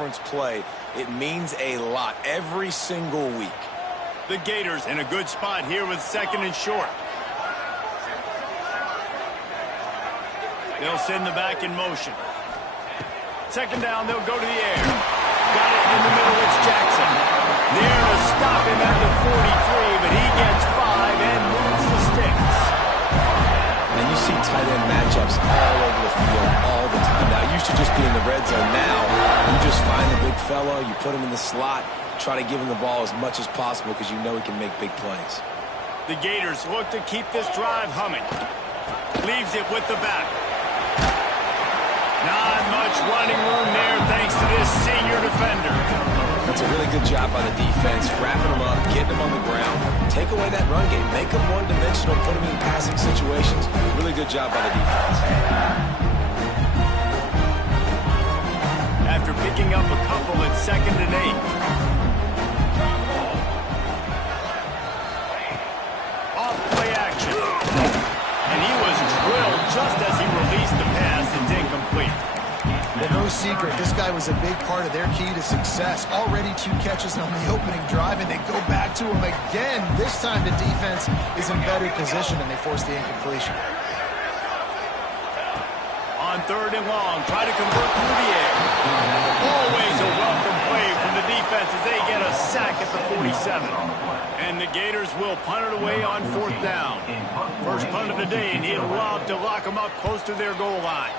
conference play. It means a lot every single week. The Gators in a good spot here with 2nd and short. They'll send the back in motion. 2nd down, they'll go to the air. Got it in the middle, it's Jackson. There to stop him at the 43, but he gets 5 and moves the sticks. And you see tight end matchups all over the field all the time. Now, it used to just be in the red zone. Now, you just find the big fella, you put him in the slot, try to give him the ball as much as possible because you know he can make big plays. The Gators look to keep this drive humming. Leaves it with the back. Not much running room there thanks to this senior defender. That's a really good job by the defense, wrapping them up, getting them on the ground. Take away that run game. Make them one-dimensional, put them in passing situations. Really good job by the defense. After picking up a couple at 2nd and 8. Off play action. And he was drilled just as he released the pass. It's incomplete. Well, no secret, this guy was a big part of their key to success. Already 2 catches on the opening drive, and they go back to him again. This time the defense is in better position, and they force the incompletion. On 3rd and long, try to convert through the air. Always a welcome play from the defense as they get a sack at the 47. And the Gators will punt it away on 4th down. First punt of the day, and he'd love to lock them up close to their goal line.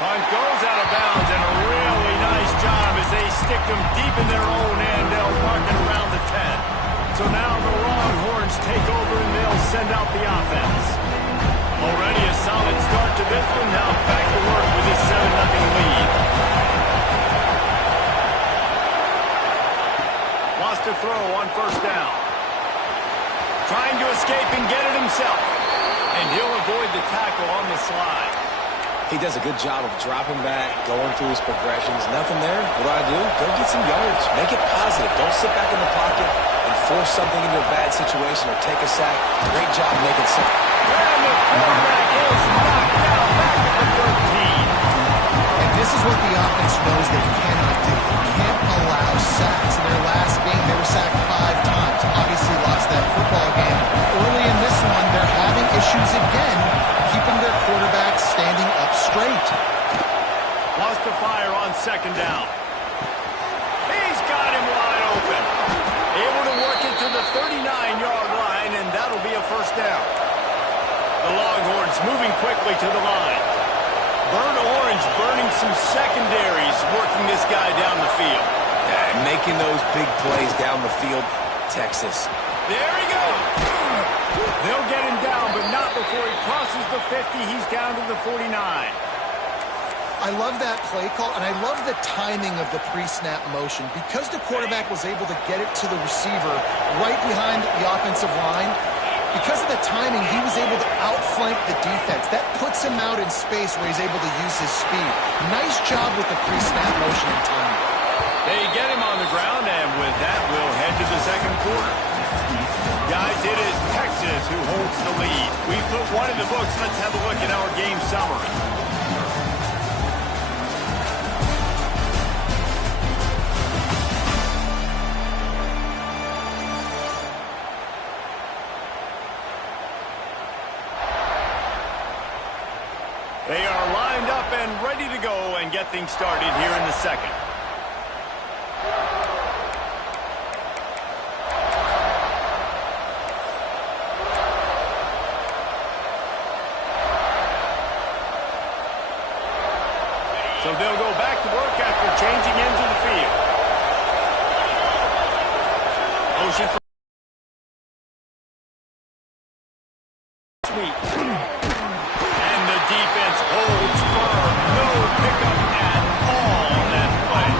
Punt goes out of bounds, and a really nice job as they stick them deep in their own end. They'll mark it around the 10. So now the Longhorns take over, and they'll send out the offense. Already a solid start to this one. Now back to work with his 7-0 lead. Lost a throw on 1st down. Trying to escape and get it himself. And he'll avoid the tackle on the slide. He does a good job of dropping back, going through his progressions. Nothing there. What do? Go get some yards. Make it positive. Don't sit back in the pocket and force something into a bad situation or take a sack. Great job making something. And the quarterback is knocked out back at the 13. And this is what the offense knows they cannot do. They can't allow sacks. In their last game, they were sacked 5 times. Obviously lost that football game. Early in this one, they're having issues again, keeping their quarterback standing up straight. Lost the fire on 2nd down. He's got him wide open. Able to work it to the 39-yard line, and that'll be a 1st down. The Longhorns moving quickly to the line. Burnt orange burning some secondaries, working this guy down the field. Yeah, making those big plays down the field, Texas. There he goes. They'll get him down, but not before he crosses the 50. He's down to the 49. I love that play call, and I love the timing of the pre-snap motion. Because the quarterback was able to get it to the receiver right behind the offensive line, because of the timing, he was able to outflank the defense. That puts him out in space where he's able to use his speed. Nice job with the pre-snap motion and timing. They get him on the ground, and with that, we'll head to the 2nd quarter. Guys, it is Texas who holds the lead. We put one in the books. Let's have a look at our game summary. They are lined up and ready to go and get things started here in the 2nd. So they'll go back to work after changing into the field. Motion for sweet. And the defense holds firm. No pickup at all on that play.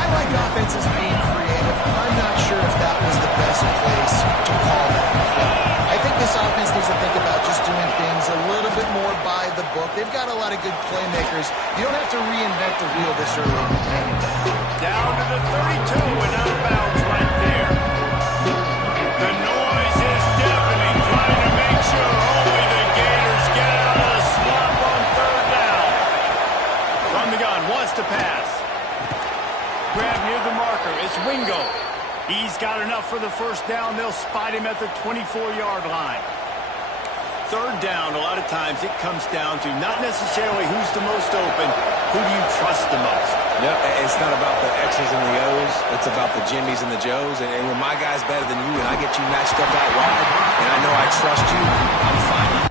I like offenses being creative. I'm not sure if that was the best place to call that play. I think this offense needs to think about just doing things a little bit more by the book. They've got a lot of good playmakers. You don't have to reinvent the wheel this early in the game. Down to the 32 and out of bounds right there. The noise is deafening, trying to make sure only the Gators get out of the swamp on 3rd down. From the gun, wants to pass. Grab near the marker. It's Wingo. He's got enough for the first down. They'll spot him at the 24-yard line. Third down, a lot of times it comes down to not necessarily who's the most open, who do you trust the most? Yep, it's not about the X's and the O's. It's about the Jimmies and the Joes. And when my guy's better than you and I get you matched up out wide, and I know I trust you, I'm fine.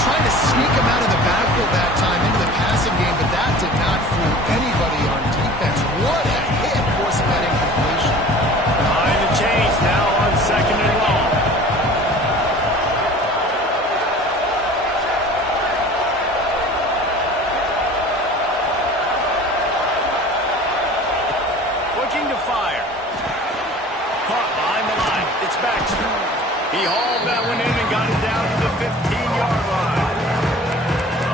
Trying to sneak him out of the backfield that time into the passing game, but that did not fool anybody on defense. What a hit forcing that incompletion. Behind the chains now on 2nd and long. Looking to fire. Caught behind the line. It's Baxter. He hauled that one in and got it down to the 15-yard line.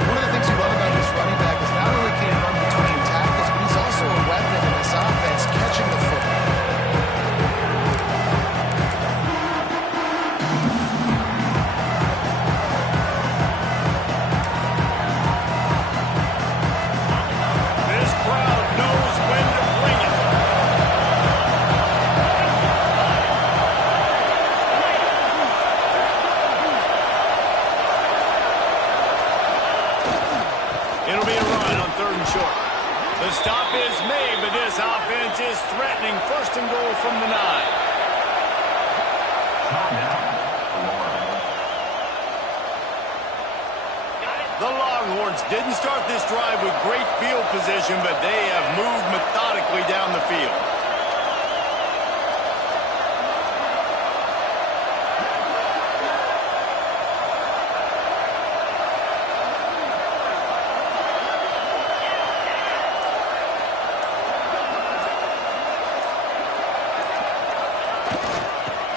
One of the things you love about this running back is not only can he run between tackles, but he's also a weapon in this offense catching the football. This crowd knows when to bring it. It'll be a run on 3rd and short. The stop is made, but this offense is threatening. 1st and goal from the 9. The Longhorns didn't start this drive with great field position, but they have moved methodically down the field.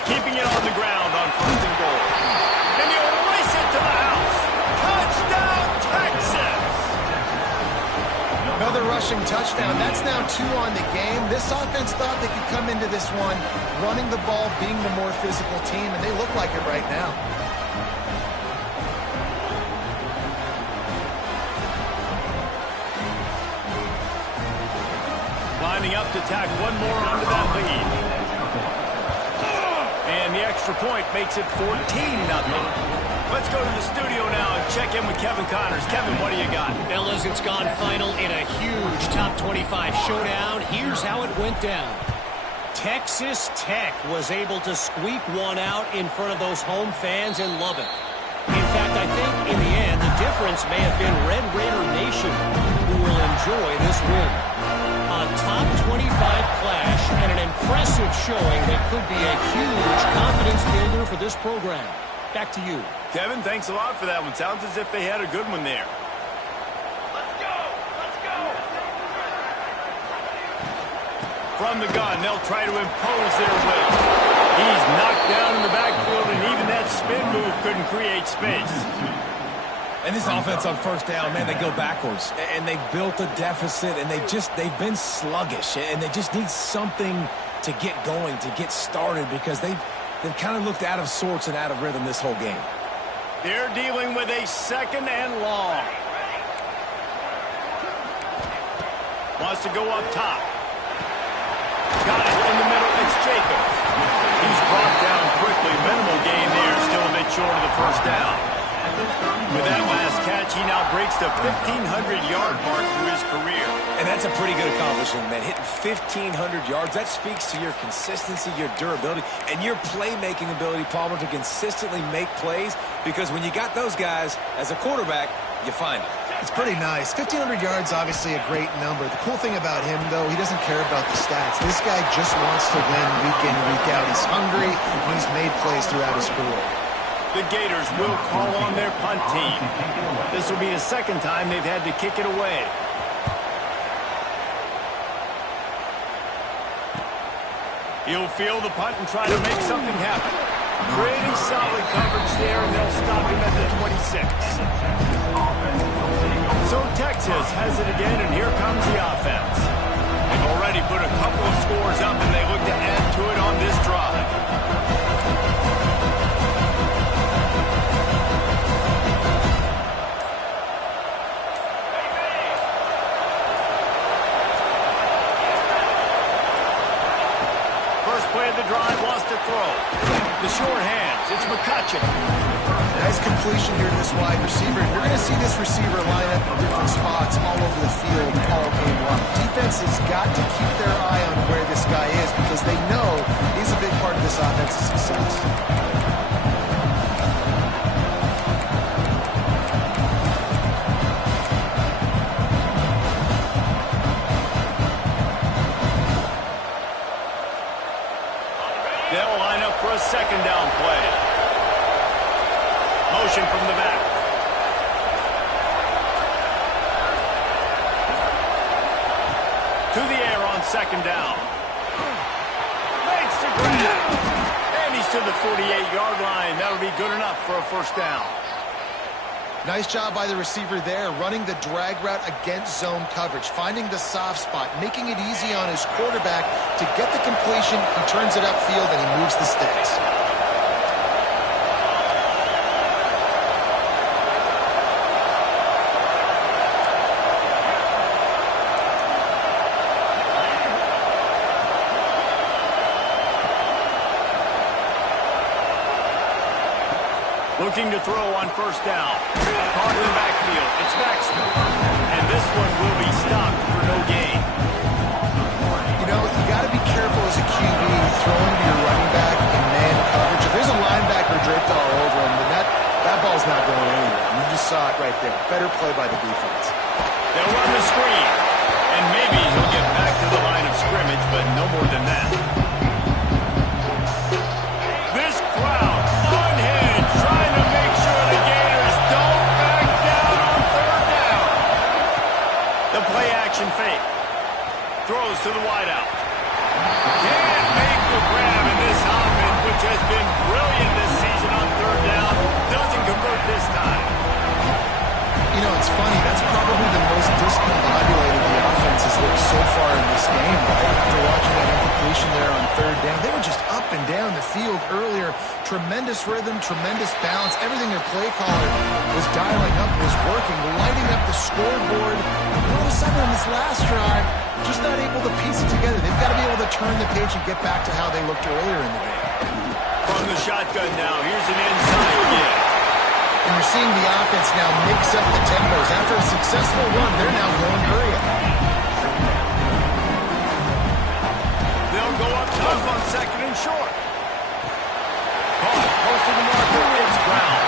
Keeping it on the ground on 1st and goal. And you'll race it to the house. Touchdown, Texas! Another rushing touchdown. That's now 2 on the game. This offense thought they could come into this one running the ball, being the more physical team, and they look like it right now. Lining up to tack one more onto that lead. And the extra point makes it 14-0. Let's go to the studio now and check in with Kevin Connors. Kevin, what do you got? Fellas, it's gone final in a huge top 25 showdown. Here's how it went down. Texas Tech was able to squeak one out in front of those home fans in Lubbock. In fact, I think in the end, the difference may have been Red Raider Nation who will enjoy this win. A top 25 clash and an impressive showing that could be a huge confidence builder for this program. Back to you. Kevin, thanks a lot for that one. Sounds as if they had a good one there. Let's go! Let's go! From the gun, they'll try to impose their will. He's knocked down in the backfield, and even that spin move couldn't create space. And this offense on 1st down, man, they go backwards. And they've built a deficit, and they've been sluggish. And they just need something to get going, to get started, because they've kind of looked out of sorts and out of rhythm this whole game. They're dealing with a 2nd and long. Wants to go up top. Got it in the middle. It's Jacobs. He's brought down quickly. Minimal gain there. Still a bit short of the 1st down. With that last catch, he now breaks the 1,500-yard mark through his career. And that's a pretty good accomplishment, man. Hitting 1,500 yards, that speaks to your consistency, your durability, and your playmaking ability, Palmer, to consistently make plays, because when you got those guys as a quarterback, you find them. It's pretty nice. 1,500 yards, obviously a great number. The cool thing about him, though, he doesn't care about the stats. This guy just wants to win week in, week out. He's hungry, and he's made plays throughout his career. The Gators will call on their punt team. This will be the 2nd time they've had to kick it away. He'll field the punt and try to make something happen. Pretty solid coverage there, and they'll stop him at the 26. So Texas has it again, and here comes the offense. the drive, wants to throw. The short hands, it's McCutcheon. Nice completion here to this wide receiver. You're going to see this receiver line up in different spots all over the field all game long. Defense has got to keep their eye on where this guy is because they know he's a big part of this offense's success. They'll line up for a second down play. Motion from the back. To the air on second down. Makes the grab. And he's to the 48-yard line. That'll be good enough for a first down. Nice job by the receiver there, running the drag route against zone coverage, finding the soft spot, making it easy on his quarterback to get the completion. He turns it upfield and he moves the sticks. Looking to throw on first down. Caught in the backfield. It's Baxter. And this one will be stopped for no gain. You know, you got to be careful as a QB throwing to your running back in man coverage. If there's a linebacker draped all over him, then that ball's not going anywhere. You just saw it right there. Better play by the defense. They'll run the screen. And maybe he'll get back to the line of scrimmage, but no more than that. This crowd unhinged, trying to make sure the Gators don't back down on third down. The play action fake. Throws to the wideout. Can't make the grab in this offense, which has been brilliant this season on third down. Doesn't convert this time. You know, it's funny. That's probably the most discombobulated the offense has looked so far in this game, right? After watching that incompletion there on third down, they were just up and down the field earlier. Tremendous rhythm, tremendous balance. Everything their play caller was dialing up was working, lighting up the scoreboard. And all of a sudden on this last drive, just not able to piece it together. They've got to be able to turn the page and get back to how they looked earlier in the game. From the shotgun now, here's an inside give. And you're seeing the offense now mix up the tempos. After a successful run, they're now going hurry up. They'll go up top on second and short. Caught, close to the marker, it's Brown.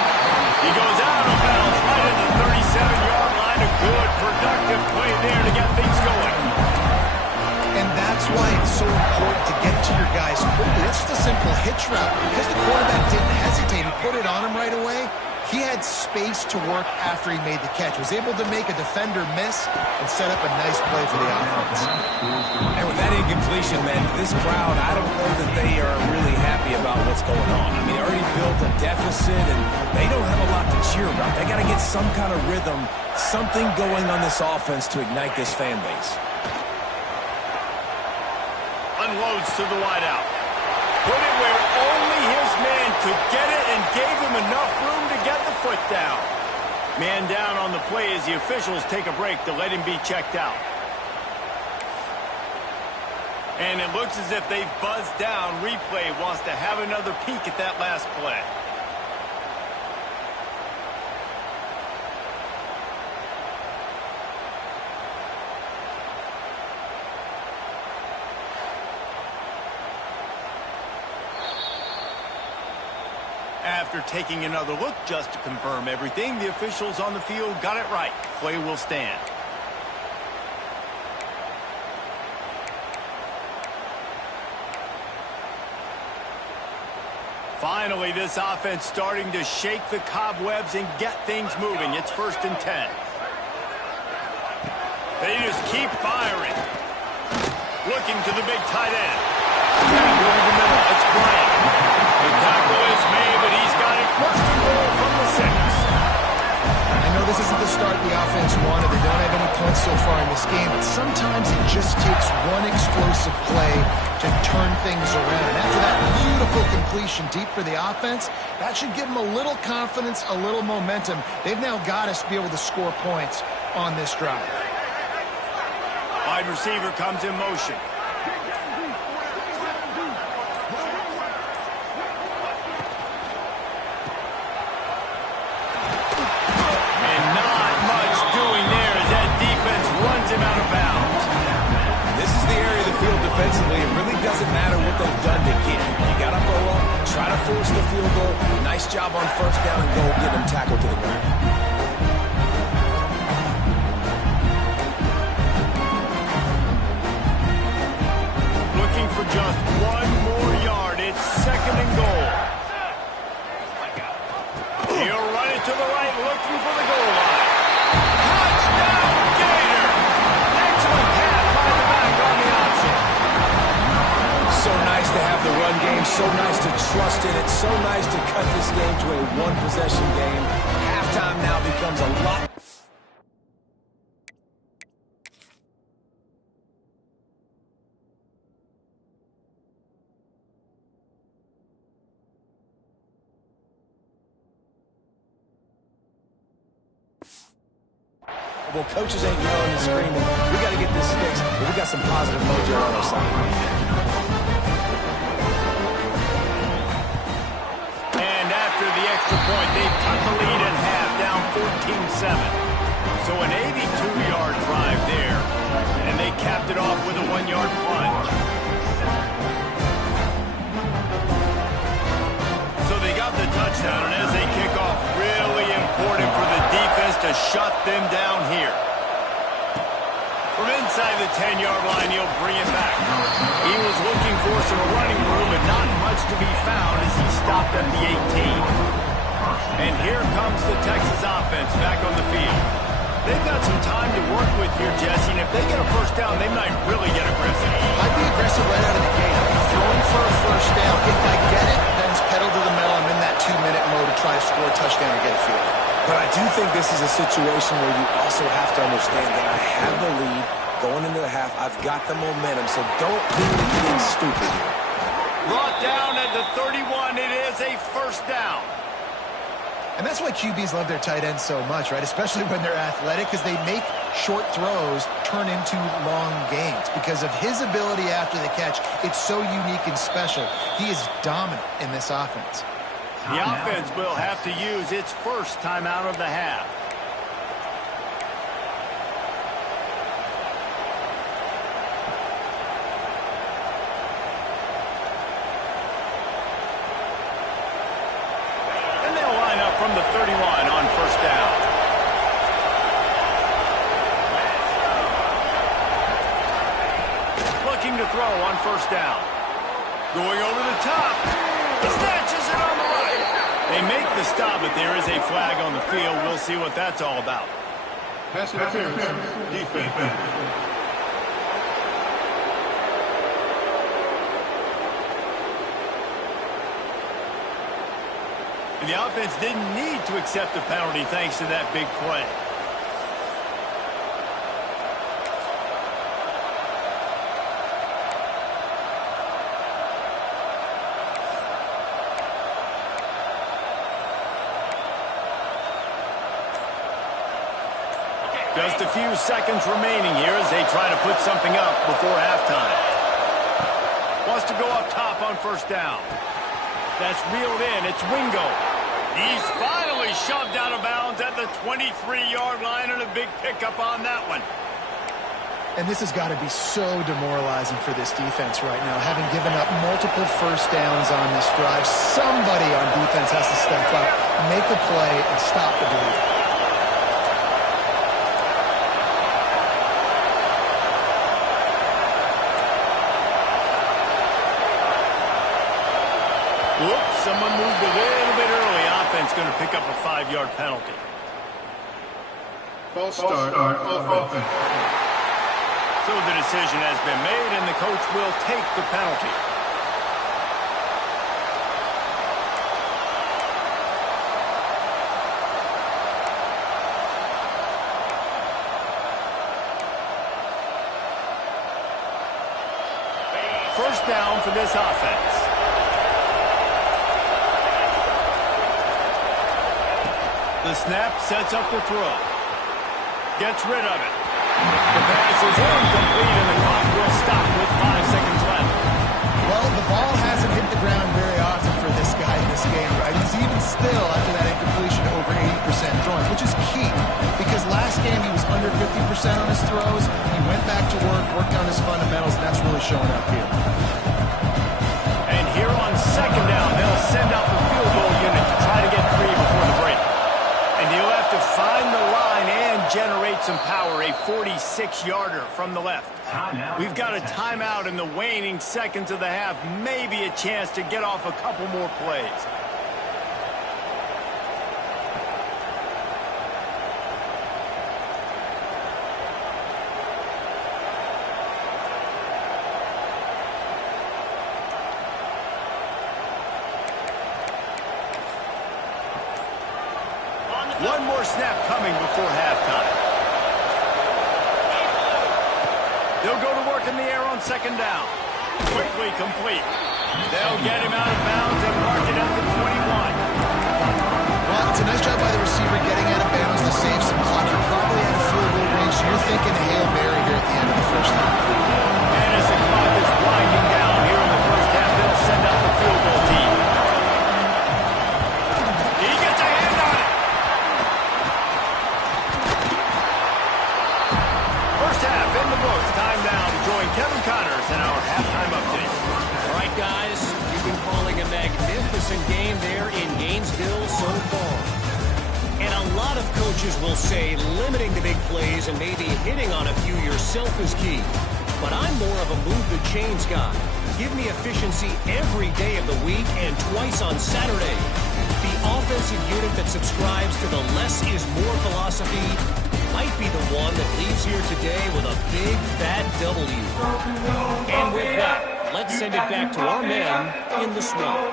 He goes out of bounds right at the 37-yard line. A good, productive play there to get things going. And that's why it's so important to get to your guys quickly. It's just a simple hitch route. Because the quarterback didn't hesitate, he put it on him right away. He had space to work after he made the catch. Was able to make a defender miss and set up a nice play for the offense. And with that incompletion, man, this crowd, I don't know that they are really happy about what's going on. I mean, they already built a deficit, and they don't have a lot to cheer about. They got to get some kind of rhythm, something going on this offense to ignite this fan base. Unloads to the wideout. Put it where only his man could get it and gave him enough room to get the foot down. Man down on the play as the officials take a break to let him be checked out. And it looks as if they've buzzed down. Replay wants to have another peek at that last play. After taking another look just to confirm everything, the officials on the field got it right. Play will stand. Finally, this offense starting to shake the cobwebs and get things moving. It's 1st and 10. They just keep firing. Looking to the big tight end. Back over the middle. It's Bryant. The tackle is made, but he's got it first and goal from the 6. I know this isn't the start the offense wanted. They don't have any points so far in this game, but sometimes it just takes one explosive play to turn things around. And after that beautiful completion deep for the offense, that should give them a little confidence, a little momentum. They've now got us to be able to score points on this drive. Wide receiver comes in motion. offensively, it really doesn't matter what they've done to get here. You got to go up, try to force the field goal. Nice job on first down and go get them tackled to the ground. Looking for just one more yard. It's second and goal. He'll run it to the right, looking for the goal line. Touchdown, Gator! Excellent pass by the back on the option. So nice to have the run game, so nice to trust in it, so nice to cut this game to a one-possession game. Halftime now becomes a lot. Well, coaches ain't yelling and screaming. We got to get this fixed, but we got some positive mojo on our side. And after the extra point, they cut the lead in half, down 14-7. So an 82-yard drive there, and they capped it off with a 1-yard plunge. So they got the touchdown, and as they kick off, really important for the defense to shut them down here. From inside the 10-yard line, he'll bring it back. He was looking for some running room, but not much to be found as he stopped at the 18. And here comes the Texas offense back on the field. They've got some time to work with here, Jesse, and if they get a first down, they might really get aggressive. I'd be aggressive right out of the gate. I'd be throwing for a first down. If I get it, then it's pedal to the metal. I'm in that 2-minute mode to try to score a touchdown or get a field. But I do think this is a situation where you also have to understand that I have the lead going into the half. I've got the momentum, so don't do anything stupid here. Brought down at the 31. It is a first down. And that's why QBs love their tight ends so much, right? Especially when they're athletic, because they make short throws turn into long gains. Because of his ability after the catch, it's so unique and special. He is dominant in this offense. The offense will have to use its first timeout of the half. And they'll line up from the 31 on first down. Looking to throw on first down. Going over the top. He snatches it on the right. They make the stop, but there is a flag on the field. We'll see what that's all about. Pass interference. Defense. The offense didn't need to accept the penalty thanks to that big play. Just a few seconds remaining here as they try to put something up before halftime. Wants to go up top on first down. That's reeled in. It's Wingo. He's finally shoved out of bounds at the 23-yard line, and a big pickup on that one. And this has got to be so demoralizing for this defense right now, having given up multiple first downs on this drive. Somebody on defense has to step up, make a play, and stop the bleeding. Whoops, someone moved a little bit early. Offense going to pick up a 5-yard penalty. False start on offense. So the decision has been made, and the coach will take the penalty. First down for this offense. The snap sets up the throw. Gets rid of it. The pass is incomplete, and the clock will stop with 5 seconds left. Well, the ball hasn't hit the ground very often for this guy in this game, right? He's even still, after that incompletion, over 80% throwing, which is key. Because last game he was under 50% on his throws. He went back to work, worked on his fundamentals, and that's really showing up here. And here on second down, they'll send out the field goal unit to try to get free before the break. And he'll have to find the line and generate some power, a 46-yarder from the left. We've got a timeout in the waning seconds of the half, maybe a chance to get off a couple more plays. One more snap coming before halftime. They'll go to work in the air on second down. Quickly complete. They'll get him out of bounds and mark it at the 21. Well, it's a nice job by the receiver getting out of bounds to save some clock. You're probably at a field goal range, so you're thinking Hail Mary here at the end of the first half. And as the clock is winding down here in the first half, they'll send out the field goal team. He gets a hand on it. First half in the books. Time now to join Kevin Connors in our halftime update. All right, guys, you've been calling a magnificent game there in Gainesville so far. And a lot of coaches will say limiting the big plays and maybe hitting on a few yourself is key. But I'm more of a move the chains guy. Give me efficiency every day of the week and twice on Saturday. The offensive unit that subscribes to the less is more philosophy might be the one that leaves here today with a big, fat W. And with that, let's send it back to our men in the swamp.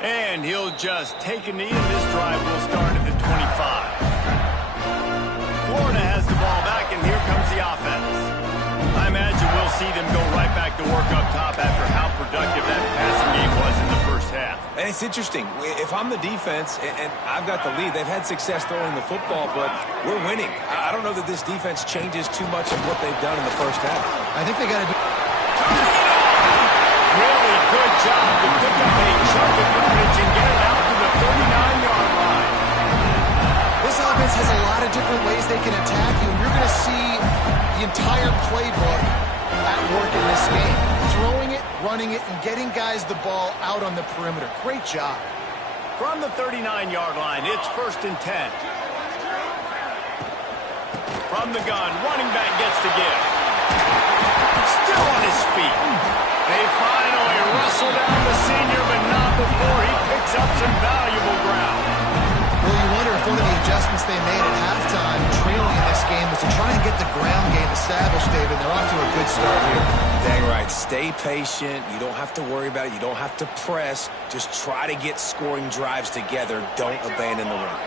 And he'll just take a knee, and this drive will start at the 25. Florida has the ball back, and here comes the offense. I imagine we'll see them go right back to work up top after how productive that passing game was in the first half. And it's interesting. If I'm the defense and I've got the lead, they've had success throwing the football, but we're winning. I don't know that this defense changes too much of what they've done in the first half. I think they got to do... Really good job to pick up a chunk of yardage and get it out to the 39-yard line. This offense has a lot of different ways they can attack you, and you're going to see the entire playbook at work in this game. Throwing it, running it, and getting guys the ball out on the perimeter. Great job. From the 39-yard line, it's 1st and 10. From the gun, running back gets to give. Still on his feet. They finally wrestle down the senior, but not before he picks up some valuable ground. Well, you wonder if one of the adjustments they made at halftime, trailing in this game, was to try and get the ground game established, David. They're off to a good start here. Dang right. Stay patient. You don't have to worry about it. You don't have to press. Just try to get scoring drives together. Don't abandon the run.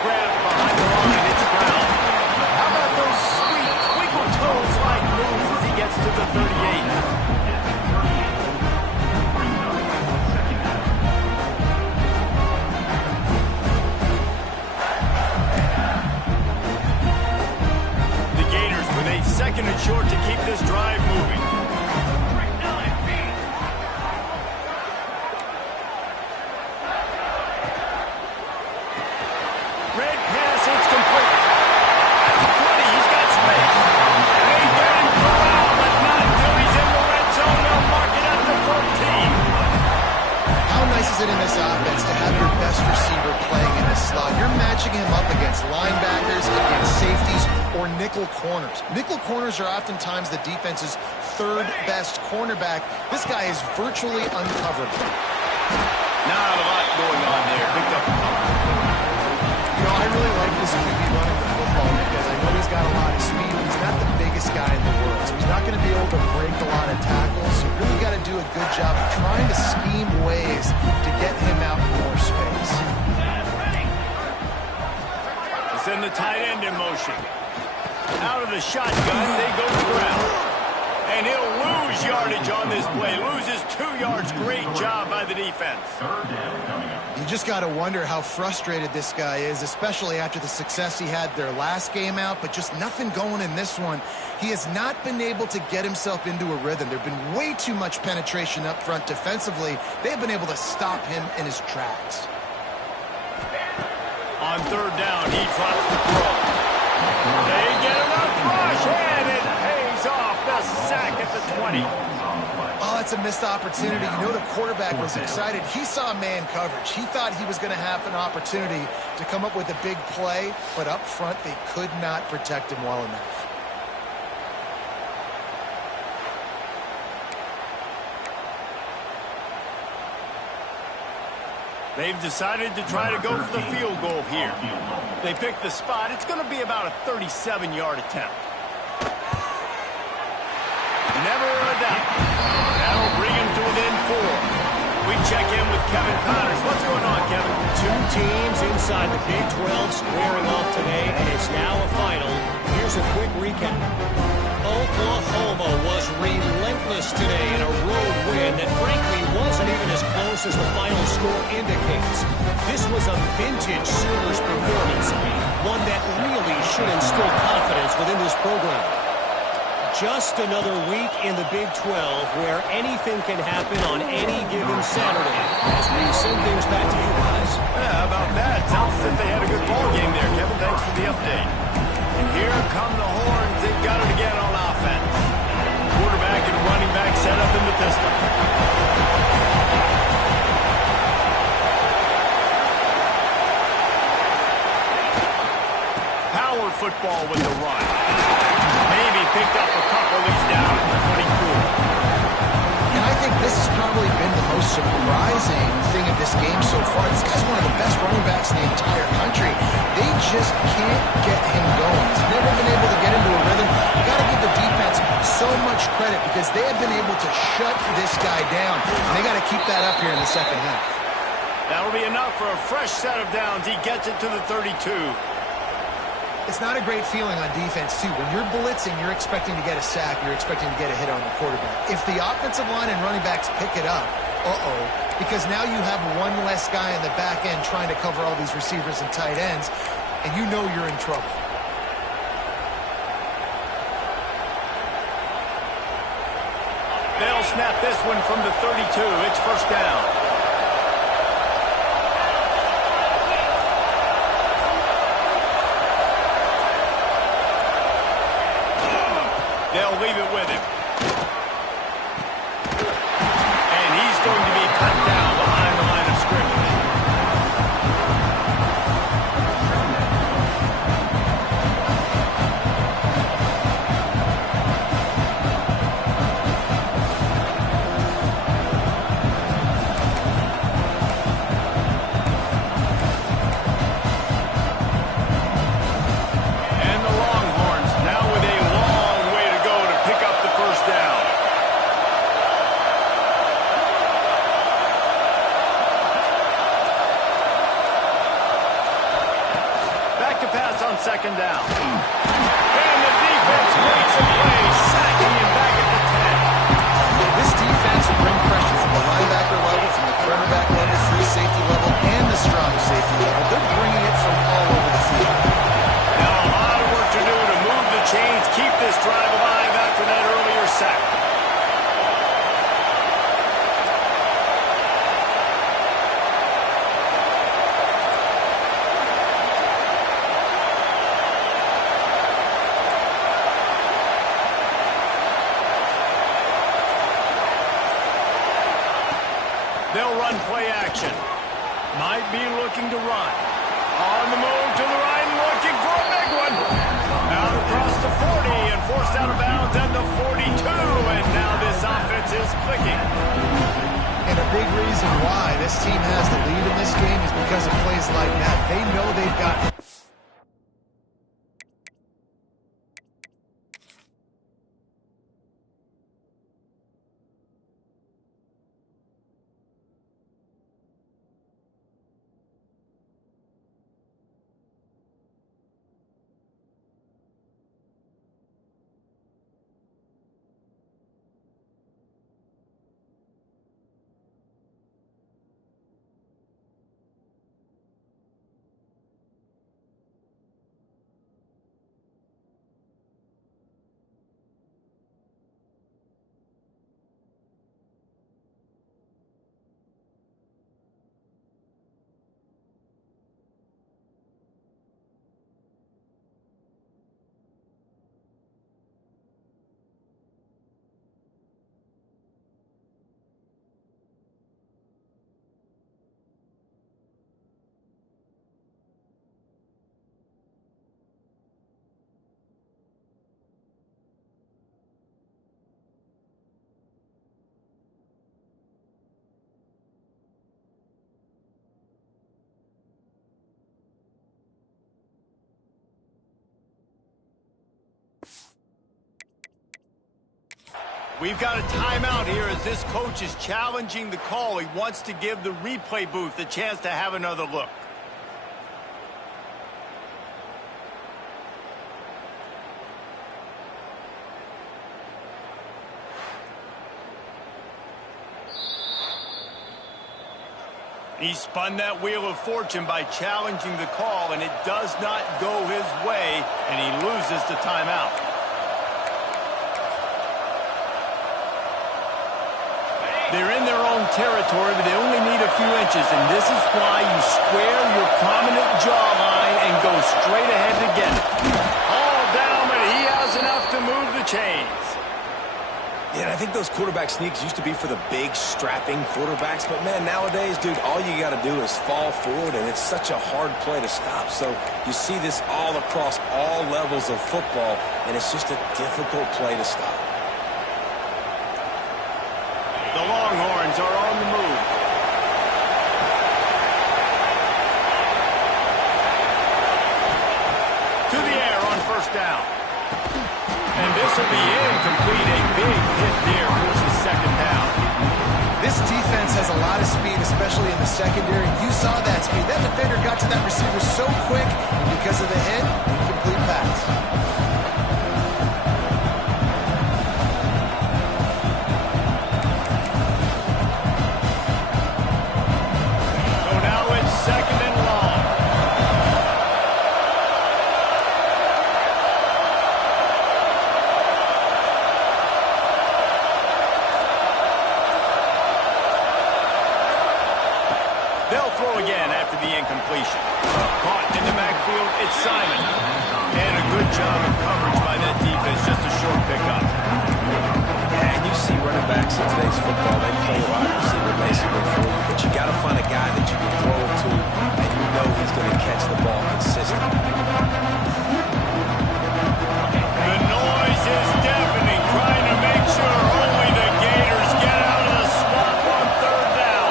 Grab behind the line. It's Brown. How about those sweet twinkle toes-like moves as he gets to the 38? Second and short to keep this drive moving. nickel corners. Nickel corners are oftentimes the defense's third best cornerback. This guy is virtually uncoverable. Not a lot going on there. Picked up a couple. You know, I really like this QB running the football because I know he's got a lot of speed. He's not the biggest guy in the world, so he's not going to be able to break a lot of tackles. So you really got to do a good job of trying to scheme ways to get him out in more space. Send the tight end in motion. Out of the shotgun, they go to the ground. And he'll lose yardage on this play. Loses 2 yards. Great job by the defense. You just got to wonder how frustrated this guy is, especially after the success he had their last game out, but just nothing going in this one. He has not been able to get himself into a rhythm. There have been way too much penetration up front defensively. They have been able to stop him in his tracks. On third down, he drops the throw. They get enough rush, and it pays off the sack at the 20. Oh, that's a missed opportunity. You know the quarterback was excited. He saw man coverage. He thought he was going to have an opportunity to come up with a big play, but up front they could not protect him well enough. They've decided to try to go for the field goal here. They pick the spot. It's going to be about a 37-yard attempt. Never a doubt. That'll bring him to within 4. We check in with Kevin Connors. What's going on, Kevin? 2 teams inside the Big 12 squaring off today, and it's now a final. Here's a quick recap. Oklahoma was relentless today in a road win that frankly wasn't even as close as the final score indicates. This was a vintage Sooners performance, one that really should instill confidence within this program. Just another week in the Big 12 where anything can happen on any given Saturday. As we send things back to you guys. Yeah, how about that? Sounds as if they had a good ball game there, Kevin. Thanks for the update. And here come the horns. They've got it again on offense. Quarterback and running back set up in the pistol. Power football with the run. Maybe picked up a couple. He's down at the 24. And I think this has probably been the most surprising thing of this game so far. This guy's one of the best running backs in the entire country. They just can't get him going. He's never been able to get into a rhythm. You got to give the defense so much credit because they have been able to shut this guy down. And they got to keep that up here in the second half. That'll be enough for a fresh set of downs. He gets it to the 32. It's not a great feeling on defense, too. When you're blitzing, you're expecting to get a sack. You're expecting to get a hit on the quarterback. If the offensive line and running backs pick it up, because now you have one less guy in the back end trying to cover all these receivers and tight ends, and you know you're in trouble. They'll snap this one from the 32. It's first down. They'll leave it with him. And he's going to be cut down behind the line of scrimmage. And the Longhorns now with a long way to go to pick up the first down. Back to pass on second down. And the defense makes a play, sacking him back at the 10. This defense will bring pressure from the linebacker level, from the quarterback level, free safety level, and the strong safety level. They're bringing it from all over the field. Now a lot of work to do to move the chains, keep this drive alive after that earlier sack. They'll run play action. Might be looking to run. On the move to the right, looking for a big one. Out across forced out of bounds at the 42, and now this offense is clicking. And a big reason why this team has the lead in this game is because of plays like that. They know they've got... We've got a timeout here as this coach is challenging the call. He wants to give the replay booth a chance to have another look. He spun that wheel of fortune by challenging the call, and it does not go his way, and he loses the timeout. They're in their own territory, but they only need a few inches, and this is why you square your prominent jawline and go straight ahead to get it. All down, but he has enough to move the chains. Yeah, and I think those quarterback sneaks used to be for the big, strapping quarterbacks, but man, nowadays, dude, all you got to do is fall forward, and it's such a hard play to stop. So you see this all across all levels of football, and it's just a difficult play to stop. The Longhorns are on the move. To the air on first down. And this will be incomplete. A big hit there versus second down. This defense has a lot of speed, especially in the secondary. You saw that speed. That defender got to that receiver so quick because of the hit, incomplete pass. Second and long. They'll throw again after the incompletion. Caught in the backfield, it's Simon. And a good job of coverage by that defense, just a short pickup. Yeah, and you see running backs in today's football, they play wide receiver basically for you, but you got to find a guy that you can throw it to, and you know he's going to catch the ball consistently. The noise is deafening, trying to make sure only the Gators get out of the swamp on third down.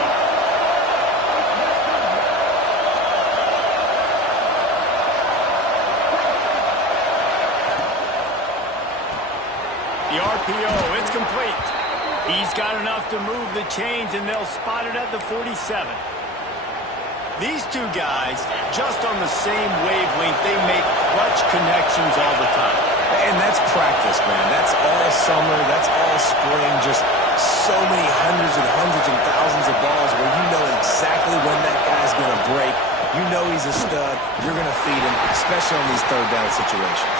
The RPO, it's complete. He's got enough to move the chains, and they'll spot it at the 47. These two guys, just on the same wavelength, they make clutch connections all the time. And that's practice, man. That's all summer. That's all spring. Just so many hundreds and thousands of balls where you know exactly when that guy's going to break. You know he's a stud. You're going to feed him, especially on these third down situations.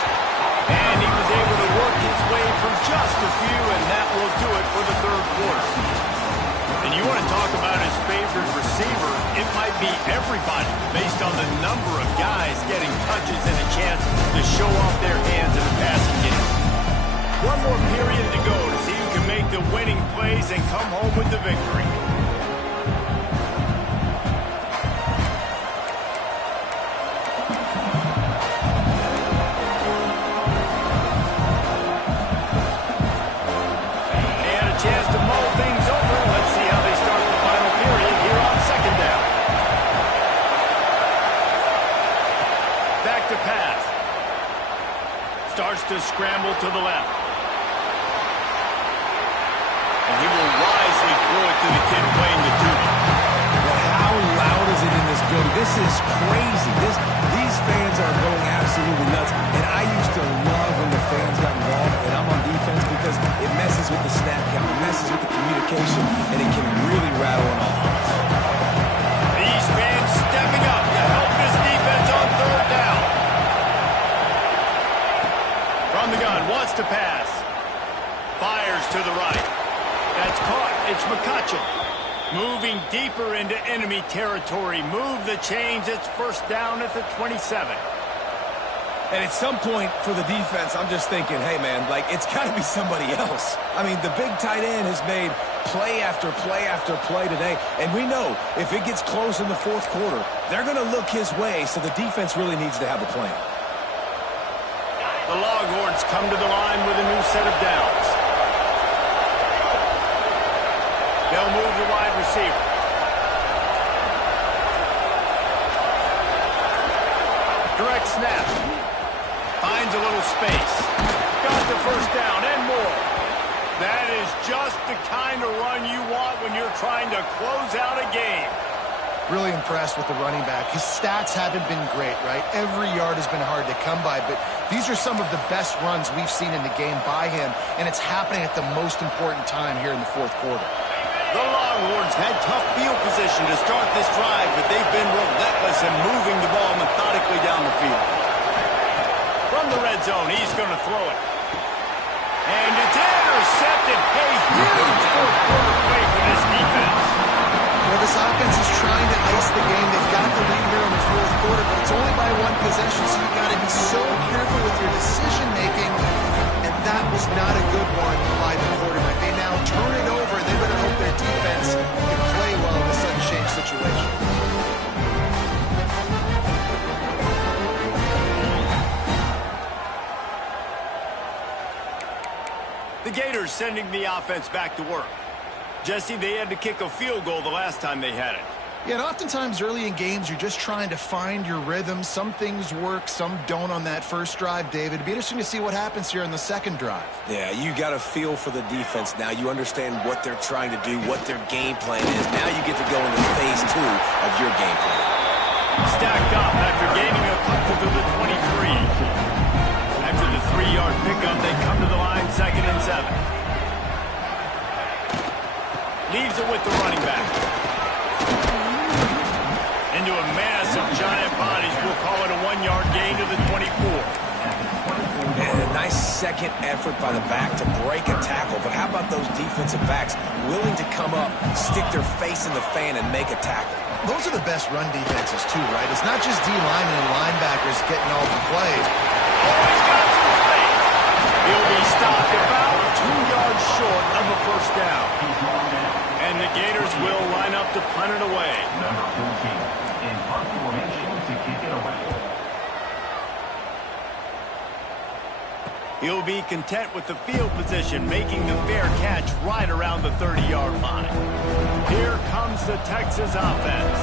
And he was able to work his way for just a few, and that will do it for the third quarter. And you want to talk about his favorite receiver, it might be everybody based on the number of guys getting touches and a chance to show off their hands in the passing game. One more period to go to see who can make the winning plays and come home with the victory. to scramble to the left. And he will wisely throw it to the kid playing the tuba. How loud is it in this building? This is crazy. These fans are going absolutely nuts. And I used to love when the fans got involved, and I'm on defense, because it messes with the snap count, it messes with the communication, and it can really rattle an offense. These fans stepping up to help this defense on third down. From the gun, wants to pass. Fires to the right. That's caught. It's McCutcheon. Moving deeper into enemy territory. Move the chains. It's first down at the 27. And at some point for the defense, I'm just thinking, hey, man, like, it's got to be somebody else. I mean, the big tight end has made play after play after play today. And we know if it gets close in the fourth quarter, they're going to look his way, so the defense really needs to have a plan. The Longhorns come to the line with a new set of downs. They'll move the wide receiver. Direct snap. Finds a little space. Got the first down and more. That is just the kind of run you want when you're trying to close out a game. Really impressed with the running back. His stats haven't been great, right? Every yard has been hard to come by, but these are some of the best runs we've seen in the game by him, and it's happening at the most important time here in the fourth quarter. The Longhorns had tough field position to start this drive, but they've been relentless in moving the ball methodically down the field. From the red zone, he's going to throw it. And it's intercepted. A huge fourth quarter play for this defense. Well, this offense is trying to ice the game. They've got the lead here in the fourth quarter, but it's only by one possession, so you've got to be so careful with your decision-making, and that was not a good one by the quarterback. They now turn it over, and they better hope their defense can play well in a sudden change situation. The Gators sending the offense back to work. Jesse, they had to kick a field goal the last time they had it. Yeah, and oftentimes early in games, you're just trying to find your rhythm. Some things work, some don't on that first drive, David. It'd be interesting to see what happens here in the second drive. Yeah, you got a feel for the defense now. You understand what they're trying to do, what their game plan is. Now you get to go into phase 2 of your game plan. Stacked up after gaining a couple to the 23. After the 3-yard pickup, they come to the line, 2nd and 7. Leaves it with the running back. Into a mass of giant bodies. We'll call it a 1-yard gain to the 24. And a nice second effort by the back to break a tackle. But how about those defensive backs willing to come up, stick their face in the fan, and make a tackle? Those are the best run defenses, too, right? It's not just D-linemen and linebackers getting all the plays. Oh, he's got some space. He'll be stopped about 2 yards short of a first down. And the Gators will line up to punt it away. Number 14 in punt formation to kick it away. He'll be content with the field position, making the fair catch right around the 30-yard line. Here comes the Texas offense.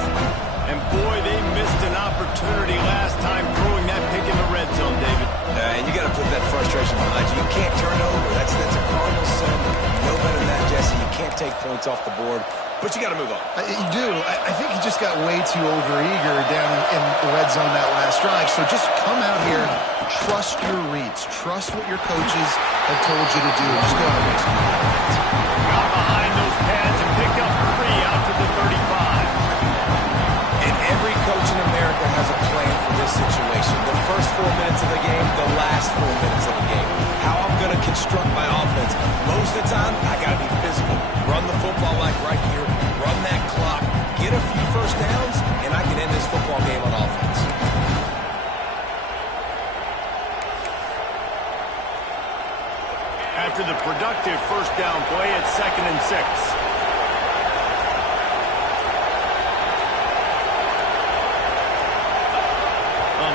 And boy, they missed an opportunity last time throwing that pick in the red zone, David. And you got to put that frustration behind you. You can't turn it over. That's a Cardinals sin. No better than that, Jesse. You can't take points off the board, but you got to move on. You do. I think he just got way too overeager down in the red zone that last drive. So just come out here, trust your reads. Trust what your coaches have told you to do. Just go out and make some plays. Got behind those pads and picked up 3 out to the 35. And every coach in America has a plan for this situation. The first 4 minutes of the game, the last 4 minutes of the game. How I'm going to construct my offense. Most of the time, I got to be physical. Run the football like right here. Run that clock. Get a few first downs, and I can end this football game on offense. After the productive first down play, it's 2nd and 6.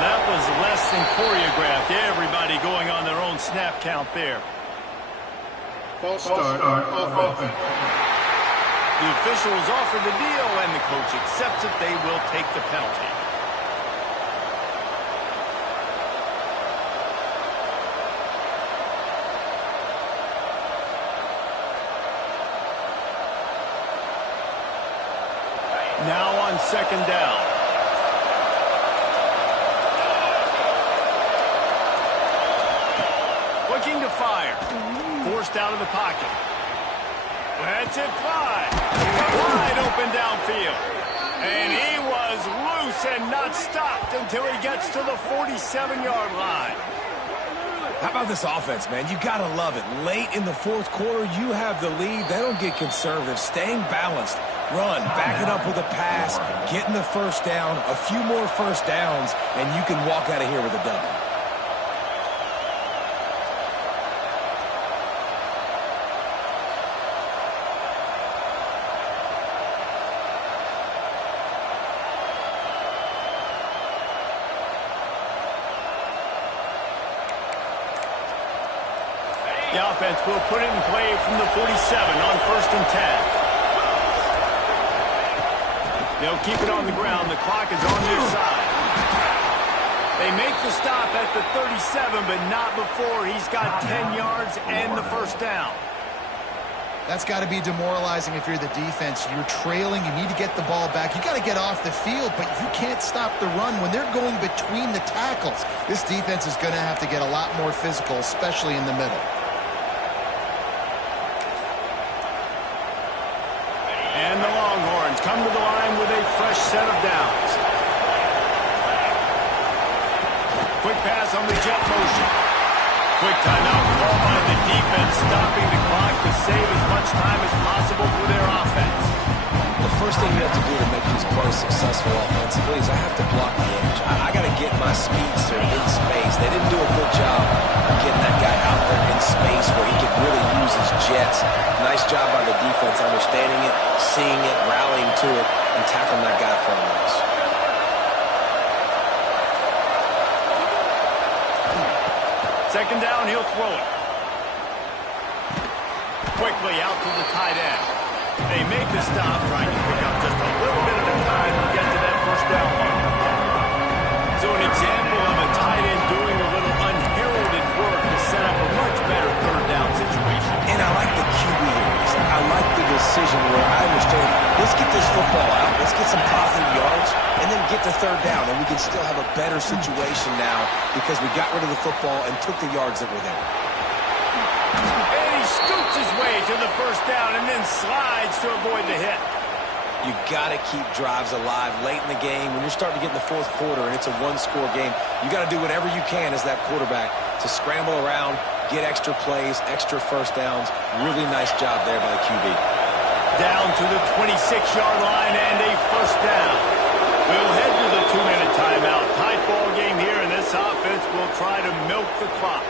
That was less than choreographed. Everybody going on their own snap count there. False start on offense. The officials offer the deal, and the coach accepts it. They will take the penalty. Now on second down. Looking to fire. Forced out of the pocket. Lets it fly. Wide open downfield. And he was loose and not stopped until he gets to the 47-yard line. How about this offense, man? You got to love it. Late in the fourth quarter, you have the lead. They don't get conservative. Staying balanced. Run, back it up with a pass, getting the first down, a few more first downs, and you can walk out of here with a W. The offense will put it in play from the 47 on 1st and 10. They'll keep it on the ground. The clock is on their side. They make the stop at the 37, but not before he's got 10 yards and the first down. That's got to be demoralizing if you're the defense. You're trailing. You need to get the ball back. You got to get off the field, but you can't stop the run when they're going between the tackles. This defense is going to have to get a lot more physical, especially in the middle. And the Longhorns come to the line with a fresh set of downs. Quick pass on the jet motion. Quick timeout call by the defense, stopping the clock to save as much time as possible for their offense. The first thing you have to do to make these plays successful offensively is I have to block the edge. I got to get my speedster in space. They didn't do a good job of getting that guy out there in space where he could really use his jets. Nice job by the defense understanding it, seeing it, rallying to it, and tackling that guy for a loss. Second down, he'll throw it. Quickly out to the tight end. They make the stop, trying to pick up just a little bit at a time to get to that first down mark. So an example of a tight end doing a little unheralded work to set up a much better third down situation. And I like the QB here. I like the decision where I understand, let's get this football out, let's get some positive yards, and then get the third down, and we can still have a better situation now because we got rid of the football and took the yards that were there. And he scoots his way to the first down and then slides to avoid the hit. You got to keep drives alive late in the game. When you're starting to get in the fourth quarter and it's a one-score game, you got to do whatever you can as that quarterback to scramble around, get extra plays, extra first downs. Really nice job there by the QB. Down to the 26-yard line and a first down. We'll head to the 2-minute timeout. Tight ball game here, and this offense will try to milk the clock.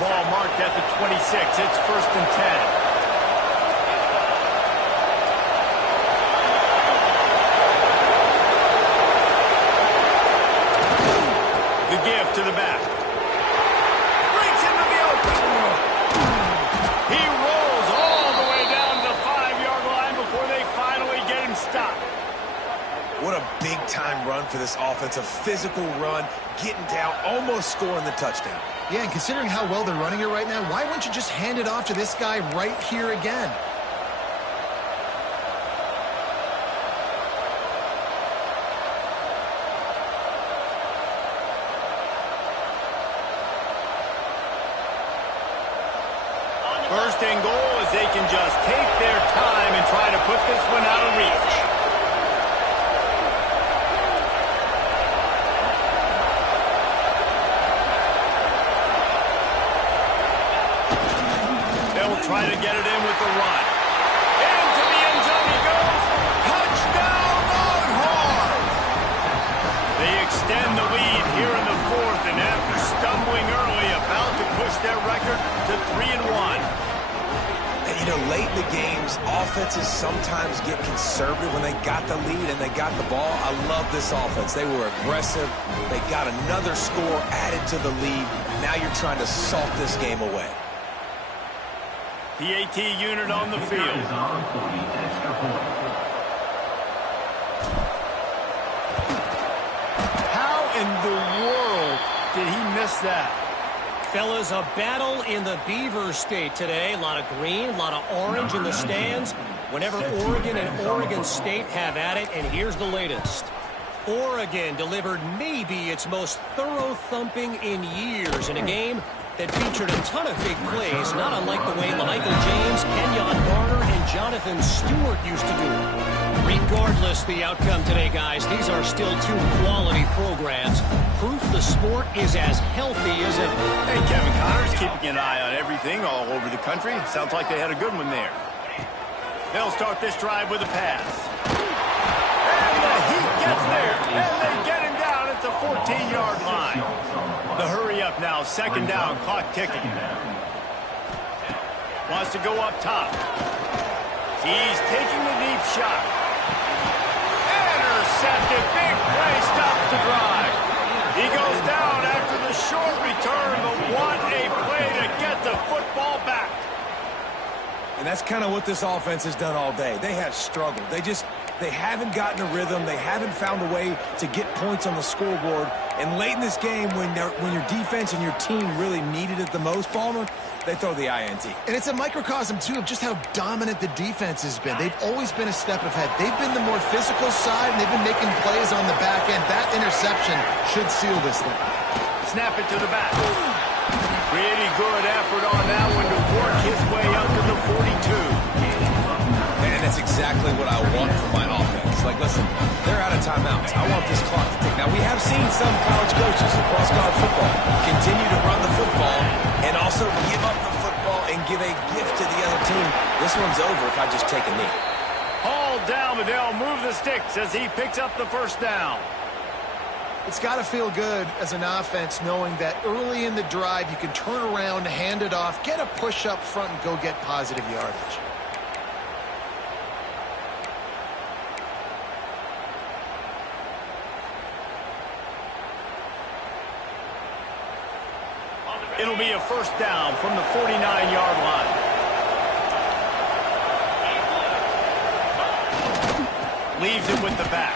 Ball marked at the 26. It's 1st and 10. The give to the back. Breaks into the open. He rolls all the way down to the 5-yard line before they finally get him stopped. What a big-time run for this offense. A physical run, getting down, almost scoring the touchdown. Yeah, and considering how well they're running it right now, why wouldn't you just hand it off to this guy right here again? First and goal as they can just take their time and try to put this one out of reach. Try to get it in with the run. Into the end zone he goes. Touchdown, Longhorns! They extend the lead here in the fourth, and after stumbling early, about to push their record to 3-1. And, you know, late in the games, offenses sometimes get conservative when they got the lead and they got the ball. I love this offense. They were aggressive. They got another score added to the lead. Now you're trying to salt this game away. PAT unit on the field. Is on for the extra point. How in the world did he miss that? Fellas, a battle in the Beaver State today. A lot of green, a lot of orange in the stands. Whenever Oregon and Oregon State have at it, and here's the latest. Oregon delivered maybe its most thorough thumping in years in a game that featured a ton of big plays, not unlike the way Michael James, Kenyon Garner, and Jonathan Stewart used to do it. Regardless the outcome today, guys, these are still two quality programs. Proof the sport is as healthy as ever. Hey, Kevin Connors keeping an eye on everything all over the country. Sounds like they had a good one there. They'll start this drive with a pass. And the Heat gets there, and they get him down at the 14-yard line. The hurry up now, second down, clock ticking. Wants to go up top. He's taking a deep shot. Intercepted, big play, stops the drive. He goes down after the short return, but what a play to get the football back. And that's kind of what this offense has done all day. They have struggled. They haven't gotten a rhythm. They haven't found a way to get points on the scoreboard. And late in this game, when your defense and your team really needed it the most, Palmer, they throw the INT. And it's a microcosm, too, of just how dominant the defense has been. They've always been a step ahead. They've been the more physical side, and they've been making plays on the back end. That interception should seal this thing. Snap it to the back. Pretty good effort on that one to work his way up to the 42. And that's exactly what I want from my offense. Like, listen, they're out of timeouts. I want this clock to tick. Now, we have seen some college coaches across college football continue to run the football and also give up the football and give a gift to the other team. This one's over if I just take a knee. Hauled down, but they'll move the sticks as he picks up the first down. It's got to feel good as an offense knowing that early in the drive you can turn around, hand it off, get a push up front, and go get positive yardage. It'll be a first down from the 49-yard line. Leaves it with the back.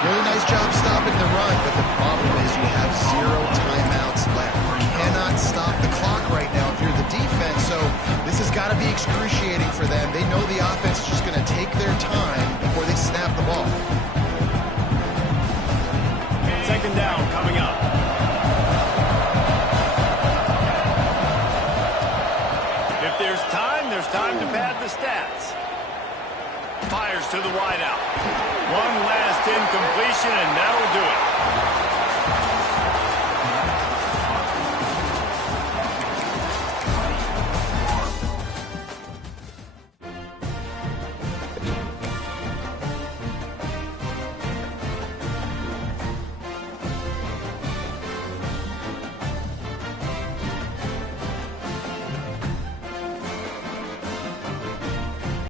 Really nice job stopping the run, but the problem is you have 0 timeouts left. You cannot stop the clock right now if you're the defense, so this has got to be excruciating for them. They know the offense is just going to take their time before they snap the ball. Second down coming up. If there's time to pad the stats. Fires to the wideout. One last incompletion, and that'll do it.